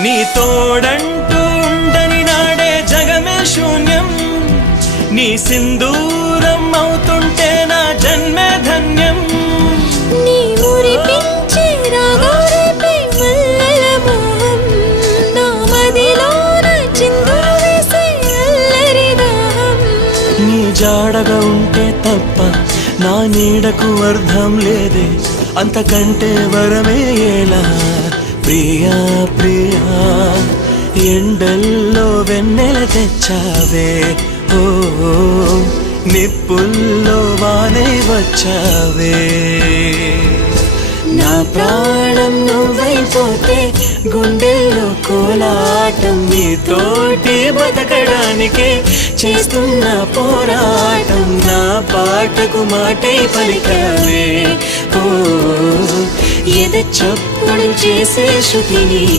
నీ తోడంటూ ఉండని నాడే జగమే శూన్యం, నీ సింధూరం అవుతుంటే నా జన్మే ధన్యం. నీ మురిపించే రాగాలపై మల్లెల మోహం, నా మదిలోన చిందులు వేసే అల్లరి దాహం. నీ జాడగా ఉంటే తప్ప నా నీడకు అర్థం లేదే, అంతకంటే వరమే ఎలా ప్రియా ప్రియా. ఎండల్లో వెన్నెల తెచ్చావే, ఓ నిప్పుల్లో వానే వచ్చావే. నా ప్రాణం నువ్వైపోతే గుండెల్లో కోలాటం, నీతోటి బతకడానికే చేస్తున్న పోరాటం. నా పాటకు మాటై పలికావే, ఓ ఎద చప్పుడు చేసే శృతిని.